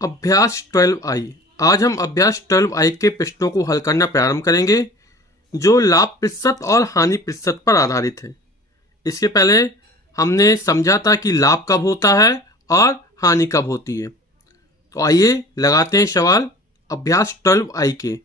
अभ्यास 12I। आज हम अभ्यास 12I के प्रश्नों को हल करना प्रारंभ करेंगे जो लाभ प्रतिशत और हानि प्रतिशत पर आधारित है। इसके पहले हमने समझा था कि लाभ कब होता है और हानि कब होती है। तो आइए लगाते हैं सवाल अभ्यास 12I के।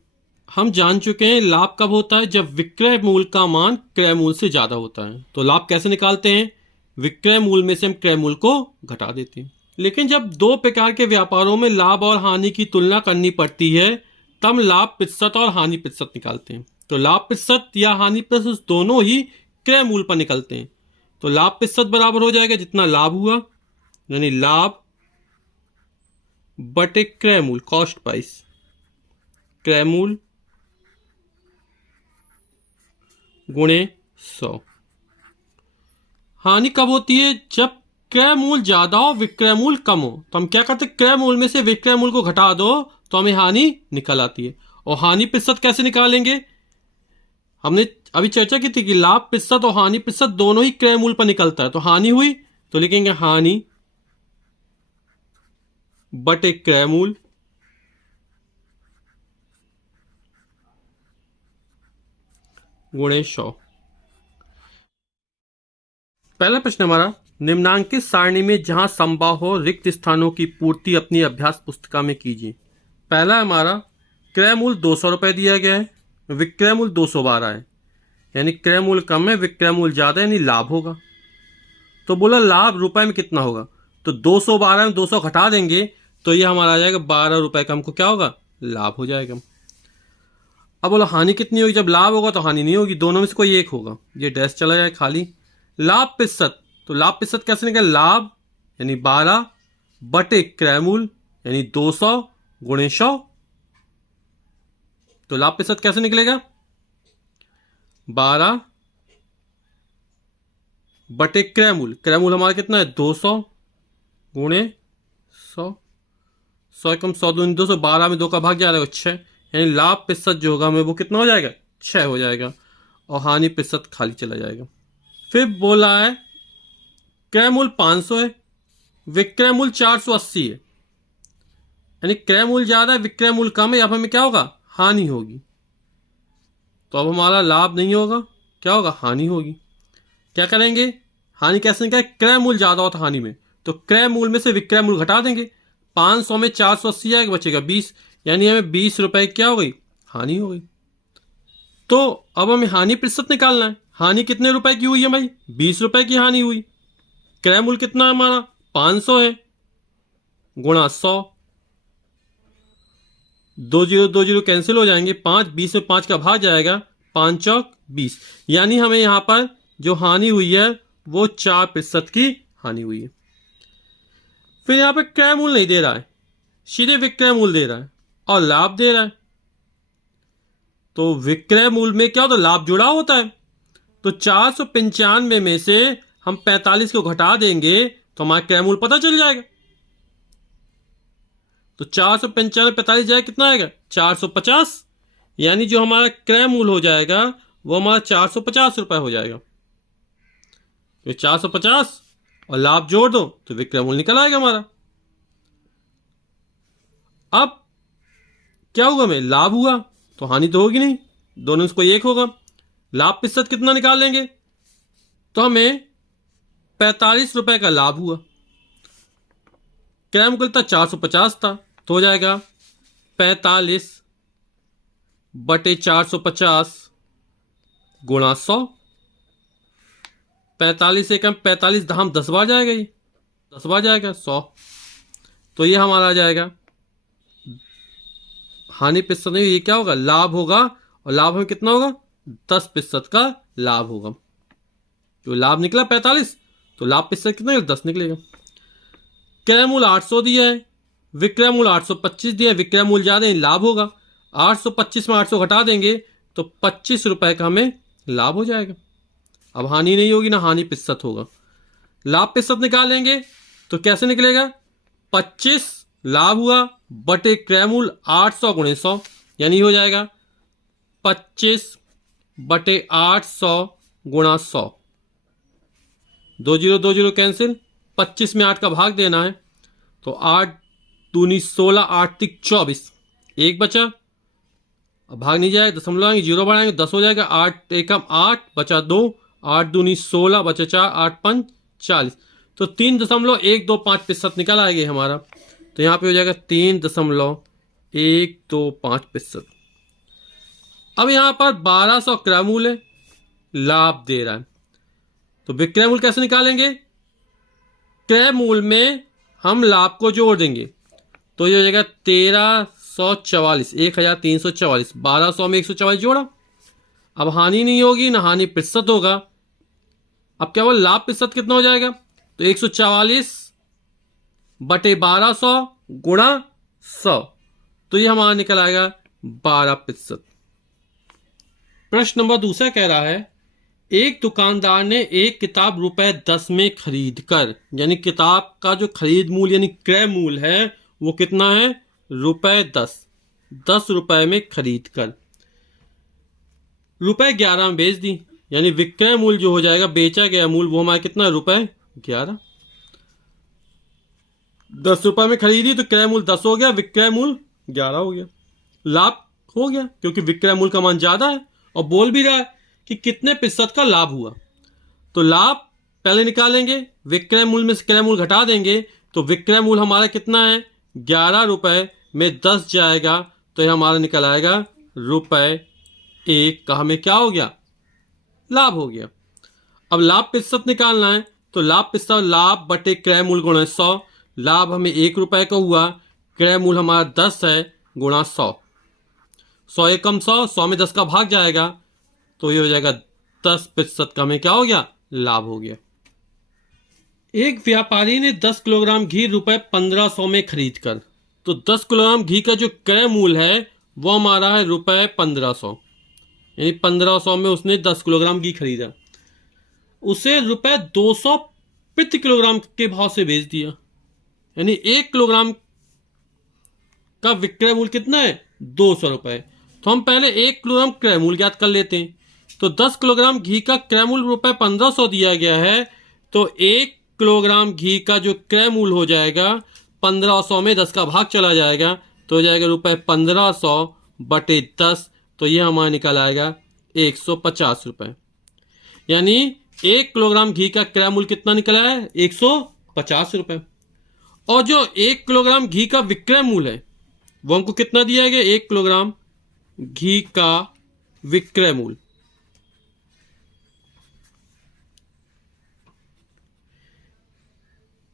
हम जान चुके हैं लाभ कब होता है, जब विक्रय मूल्य का मान क्रय मूल्य से ज्यादा होता है। तो लाभ कैसे निकालते हैं? विक्रय मूल्य में से हम क्रय मूल्य को घटा देते हैं। लेकिन जब दो प्रकार के व्यापारों में लाभ और हानि की तुलना करनी पड़ती है तब लाभ प्रतिशत और हानि प्रतिशत निकालते हैं। तो लाभ प्रतिशत या हानि प्रतिशत दोनों ही क्रय मूल्य पर निकलते हैं। तो लाभ प्रतिशत बराबर हो जाएगा जितना लाभ हुआ, यानी लाभ बटे क्रय मूल्य, कॉस्ट प्राइस, क्रय मूल्य गुणे 100। हानि कब होती है? जब क्रय मूल्य ज्यादा हो विक्रय मूल्य कम हो। तो हम क्या करते हैं, क्रय मूल्य में से विक्रय मूल्य को घटा दो तो हमें हानि निकल आती है। और हानि प्रतिशत कैसे निकालेंगे? हमने अभी चर्चा की थी कि लाभ प्रतिशत और हानि प्रतिशत दोनों ही क्रय मूल्य पर निकलता है। तो हानि हुई तो लिखेंगे हानि बटे क्रय मूल्य गुणे 100। पहला प्रश्न हमारा, निम्नांकित सारणी में जहां संभव हो रिक्त स्थानों की पूर्ति अपनी अभ्यास पुस्तिका में कीजिए। पहला हमारा क्रय मूल्य 200 रुपए दिया गया है, विक्रय मूल्य 212 है, यानी क्रय मूल्य कम है विक्रय मूल्य ज्यादा है, यानी लाभ होगा। तो बोला लाभ रुपए में कितना होगा, तो 212 में 200 घटा देंगे तो ये हमारा आ जाएगा 12 रुपए का, हमको क्या होगा, लाभ हो जाएगा। अब बोलो हानि कितनी होगी, जब लाभ होगा तो हानि नहीं होगी, दोनों में से कोई एक होगा, ये डैश चला जाए खाली। लाभ प्रतिशत, तो लाभ प्रतिशत कैसे निकले, लाभ यानी 12 बटे क्रय मूल्य यानी 200 गुणे 100। तो लाभ प्रतिशत कैसे निकलेगा, 12 बटे क्रय मूल्य, क्रय मूल्य हमारा कितना है 200 गुणे 100, 100 कम 100 दूनी 200, 12 में 2 का भाग जा रहा है 6, यानी लाभ प्रतिशत जो होगा हमें वो कितना हो जाएगा, 6 हो जाएगा। और हानि प्रतिशत खाली चला जाएगा। फिर बोला है क्रय मूल्य 500 है, विक्रय मूल्य 480 है, यानी क्रय मूल्य ज्यादा है विक्रय मूल्य कम है, यहाँ पर हमें क्या होगा, हानि होगी। तो अब हमारा लाभ नहीं होगा, क्या होगा, हानि होगी। क्या करेंगे, हानि कैसे निकाले, क्रय मूल्य ज्यादा होता हानि में, तो क्रय मूल्य में से विक्रय मूल्य घटा देंगे। 500 में 480 आएगा, बचेगा 20, यानी हमें 20 रुपए क्या हो गई, हानि हो गई। तो अब हमें हानि प्रतिशत निकालना है। हानि कितने रुपए की हुई है भाई, 20 रुपए की हानि हुई। क्रय मूल्य कितना है हमारा, 500 है, गुणा 100, 2 जीरो 2 जीरो कैंसिल हो जाएंगे, 5 20 में 5 का भाग जाएगा, 5 चौक 20, यानी हमें यहां पर जो हानि हुई है वो 4% की हानि हुई है। फिर यहां पर क्रय मूल्य नहीं दे रहा है, सीधे विक्रय मूल्य दे रहा है और लाभ दे रहा है। तो विक्रय मूल्य में क्या होता है, लाभ जुड़ा होता है। तो 495 में से हम 45 को घटा देंगे तो हमारा क्रय मूल्य पता चल जाएगा। तो 495 45 जाएगा, कितना आएगा, 450, यानी जो हमारा क्रय मूल्य हो जाएगा वो हमारा 450 रुपए हो जाएगा। तो 450 और लाभ जोड़ दो तो विक्रय मूल्य निकल आएगा हमारा। अब क्या होगा, हमें लाभ हुआ तो हानि तो होगी नहीं, दोनों से कोई एक होगा। लाभ प्रतिशत कितना निकाल लेंगे, तो हमें 45 रुपए का लाभ हुआ, क्रय मूल्य था 450 था, तो हो जाएगा 45 बटे 450 गुणा 100। 45 से कम 45 धाम 10 बार जाएगा, ये 10 बार जाएगा 100, तो ये हमारा आ जाएगा हानि प्रतिशत नहीं, ये क्या होगा, लाभ होगा। और लाभ में कितना होगा, 10% का लाभ होगा। जो लाभ निकला 45, तो लाभ प्रतिशत कितना निकला, 10 निकलेगा। क्रय मूल्य 800 दिया है, विक्रय मूल्य 825 दिया है, विक्रय मूल्य ज्यादा है लाभ होगा। 825 में 800 घटा देंगे तो 25 रुपए का हमें लाभ हो जाएगा। अब हानि नहीं होगी ना हानि प्रतिशत होगा। लाभ प्रतिशत निकालेंगे तो कैसे निकलेगा, 25 लाभ हुआ बटे क्रय मूल्य 800 गुणे 100, यानी हो जाएगा 25 बटे 800 गुणा 100, 2 जीरो 2 जीरो कैंसिल, 25 में 8 का भाग देना है तो 8 दूनी 16, 8 तिक 24, एक बचा। अब भाग नहीं जाएगा, दशमलव आएंगे, जीरो बढ़ाएंगे 10 हो जाएगा। 8 एकम 8 बचा 2, 8 दूनी 16 बचा 4, 8 5 40। तो 3.125% निकल आएगा हमारा। तो यहाँ पे हो जाएगा 3.125%। अब यहाँ पर 1200 क्रय मूल्य लाभ दे रहा है, तो विक्रय मूल्य कैसे निकालेंगे? क्रय मूल्य में हम लाभ को जोड़ देंगे, तो ये हो जाएगा 1344, 1344। 1200 में 144 जोड़ा, अब हानि नहीं होगी ना हानि प्रतिशत होगा। अब क्या बोल, लाभ प्रतिशत कितना हो जाएगा? तो 144 बटे 1200 गुणा 100, तो ये हमारा निकल आएगा 12%। प्रश्न नंबर दूसरा कह रहा है, एक दुकानदार ने एक किताब ₹10 में खरीद कर, यानी किताब का जो खरीद मूल्य यानी क्रय मूल्य है वो कितना है? ₹10, 10 रुपए में खरीद कर ₹11 में बेच दी, यानी विक्रय मूल्य जो हो जाएगा बेचा गया मूल्य वो हमारा कितना है? ₹11। 10 रुपए में खरीदी तो क्रय मूल्य 10 हो गया, विक्रय मूल्य 11 हो गया। लाभ हो गया क्योंकि विक्रय मूल्य का मान ज्यादा है, और बोल भी रहा है कि कितने प्रतिशत का लाभ हुआ। तो लाभ पहले निकालेंगे, विक्रय मूल्य में से क्रय मूल्य घटा देंगे, तो विक्रय मूल्य हमारा कितना है? 11 रुपए में 10 जाएगा, तो ये हमारा निकल आएगा ₹1 का हमें क्या हो गया? लाभ हो गया। अब लाभ प्रतिशत निकालना है, तो लाभ प्रतिशत लाभ बटे क्रय मूल्य गुणा 100। लाभ हमें 1 रुपए का हुआ, क्रय मूल्य हमारा 10 है, गुणा 100। 100 एकम 100, 100 में 10 का भाग जाएगा, तो ये हो जाएगा 10% का हमें क्या हो गया? लाभ हो गया। एक व्यापारी ने 10 किलोग्राम घी ₹1500 में खरीद कर, तो 10 किलोग्राम घी का जो क्रय मूल्य है वो हमारा है ₹1500, यानी 1500 में उसने 10 किलोग्राम घी खरीदा, उसे ₹200 प्रति किलोग्राम के भाव से बेच दिया, यानी 1 किलोग्राम का विक्रय मूल्य कितना है? 200 रुपए। तो हम पहले 1 किलोग्राम क्रय मूल्य ज्ञात कर लेते हैं। तो 10 किलोग्राम घी का क्रय मूल्य ₹1500 दिया गया है, तो 1 किलोग्राम घी का जो क्रय मूल्य हो जाएगा 1500 में 10 का भाग चला जाएगा, तो हो जाएगा ₹1500 बटे 10, तो ये हमारा निकल आएगा 150 रुपए। यानी 1 किलोग्राम घी का क्रय मूल्य कितना निकला है? 150 रुपए। और जो 1 किलोग्राम घी का विक्रय मूल्य है वो हमको कितना दिया गया? 1 किलोग्राम घी का विक्रय मूल्य,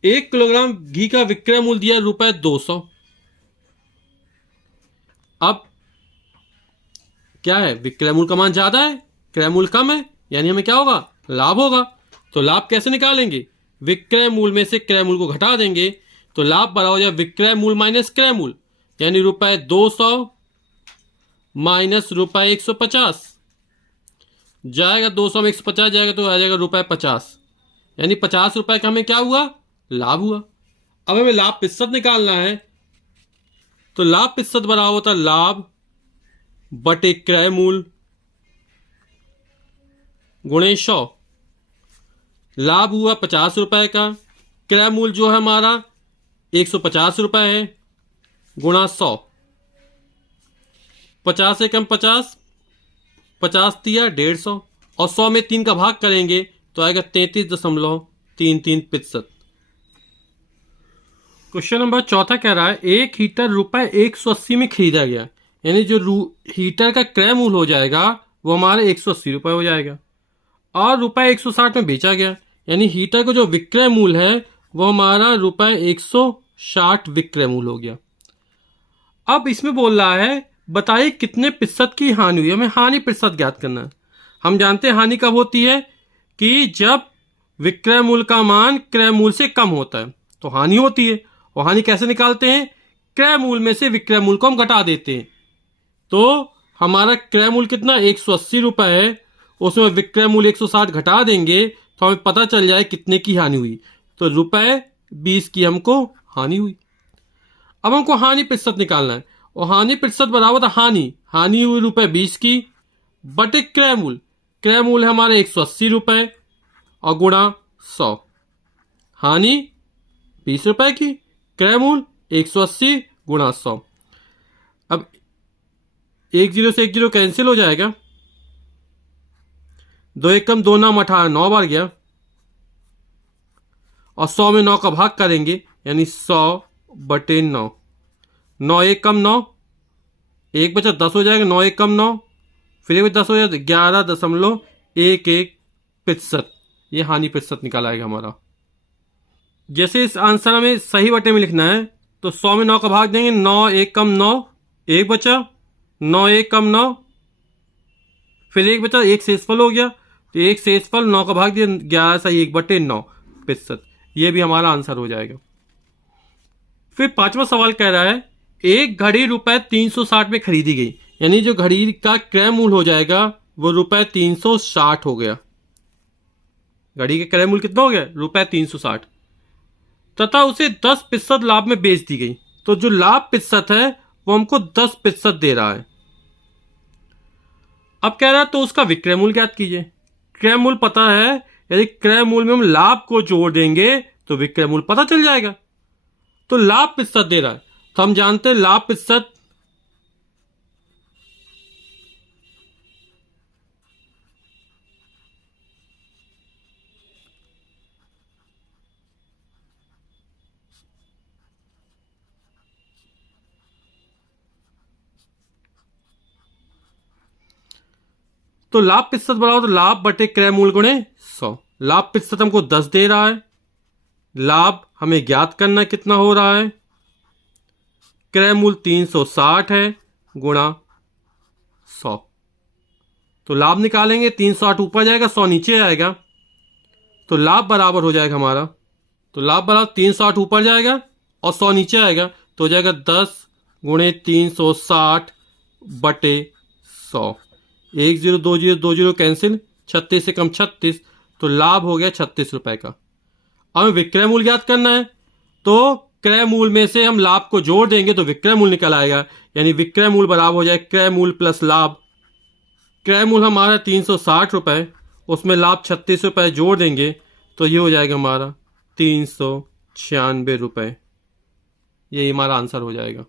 एक किलोग्राम घी का विक्रय मूल्य दिया ₹200। अब क्या है? विक्रय मूल्य का मान ज्यादा है, क्रय मूल्य कम है, यानी हमें क्या होगा? लाभ होगा। तो लाभ कैसे निकालेंगे? विक्रय मूल्य में से क्रय मूल्य को घटा देंगे, तो लाभ बराबर हो जाए विक्रय मूल्य माइनस क्रय मूल्य, यानी ₹200 माइनस ₹150 जाएगा। 200 में 150 जाएगा तो आ जाएगा ₹50, यानी 50 रुपए का हमें क्या हुआ? लाभ हुआ। अब हमें लाभ प्रतिशत निकालना है, तो लाभ प्रतिशत बराबर होता है लाभ बटे क्रय मूल्य गुणे 100। लाभ हुआ 50 रुपए का, क्रय मूल्य जो है हमारा 150 रुपए है, गुणा 100। 50 एकम 50, 50 दिया 150, और 100 में 3 का भाग करेंगे तो आएगा 33.33%। क्वेश्चन नंबर चौथा कह रहा है, एक हीटर ₹180 में खरीदा गया, यानी जो हीटर का क्रय मूल्य हो जाएगा वो हमारे 180 रुपए हो जाएगा, और ₹160 में बेचा गया, यानी हीटर का जो विक्रय मूल्य है वो हमारा ₹160 विक्रय मूल्य हो गया। अब इसमें बोल रहा है बताइए कितने प्रतिशत की हानि हुई। हमें हानि प्रतिशत ज्ञात करना है। हम जानते हैं हानि कब होती है कि जब विक्रय मूल्य का मान क्रय मूल्य से कम होता है तो हानि होती है। और हानि कैसे निकालते हैं? क्रय मूल्य में से विक्रय मूल्य को हम घटा देते हैं। तो हमारा क्रय मूल्य कितना? 180 रुपए है, उसमें विक्रय मूल्य 160 घटा देंगे तो हमें पता चल जाए कितने की हानि हुई। तो ₹20 की हमको हानि हुई। अब हमको हानि प्रतिशत निकालना है, और हानि प्रतिशत बराबर था हानि हुई ₹20 की बटे क्रय मूल्य। क्रय मूल्य हमारे 180 रुपए और गुणा 100। हानि 20 रुपए की, क्रय मूल्य 180 गुणा 100। अब 10 से 10 कैंसिल हो जाएगा, 2 एक कम 2 नाम 18, 9 बार गया, और 100 में 9 का भाग करेंगे यानी 100/9। 9 एक कम 9, एक बचा 10 हो जाएगा, 9 एक कम 9, फिर एक 10 हो जाएगा, 11.11%। ये हानि प्रतिशत निकाल आएगा हमारा। जैसे इस आंसर में सही बटे में लिखना है तो 100 में 9 का भाग देंगे, 9 एक कम 9, एक बचा, 9 एक कम 9, फिर एक बचा, एक शेषफल हो गया, तो एक शेषफल 9 का भाग दिया, 11/1/9%। ये भी हमारा आंसर हो जाएगा। फिर पांचवा सवाल कह रहा है एक घड़ी ₹360 में खरीदी गई, यानी जो घड़ी का क्रय मूल्य हो जाएगा वो ₹360 हो गया। घड़ी का क्रय मूल्य कितना हो गया? ₹360, तथा उसे 10% लाभ में बेच दी गई। तो जो लाभ प्रतिशत है वो हमको 10% दे रहा है। अब कह रहा है तो उसका विक्रय मूल्य ज्ञात कीजिए। क्रय मूल्य पता है, यदि क्रय मूल्य में हम लाभ को जोड़ देंगे तो विक्रय मूल्य पता चल जाएगा। तो लाभ प्रतिशत दे रहा है, तो हम जानते हैं लाभ प्रतिशत तो लाभ प्रतिशत बराबर तो लाभ बटे क्रय मूल्य गुणे 100। लाभ प्रतिशत हमको 10 दे रहा है, लाभ हमें ज्ञात करना कितना हो रहा है, क्रय मूल्य 360 है गुणा 100। तो लाभ निकालेंगे, 360 ऊपर जाएगा, 100 नीचे आएगा, तो लाभ बराबर हो जाएगा हमारा, तो लाभ बराबर 360 ऊपर जाएगा और 100 नीचे आएगा, तो हो जाएगा 10 गुणे 360 बटे 100। 1 0 2 0 2 0 कैंसिल, 36 से कम 36, तो लाभ हो गया 36 रुपए का। अब हमें विक्रय मूल्य ज्ञात करना है, तो क्रय मूल्य में से हम लाभ को जोड़ देंगे तो विक्रय मूल्य निकल आएगा, यानी विक्रय मूल्य बराबर हो जाए क्रय मूल्य प्लस लाभ। क्रय मूल्य हमारा 360 रुपए, उसमें लाभ 36 रुपए जोड़ देंगे तो ये हो जाएगा हमारा 396 रुपए। यही हमारा आंसर हो जाएगा।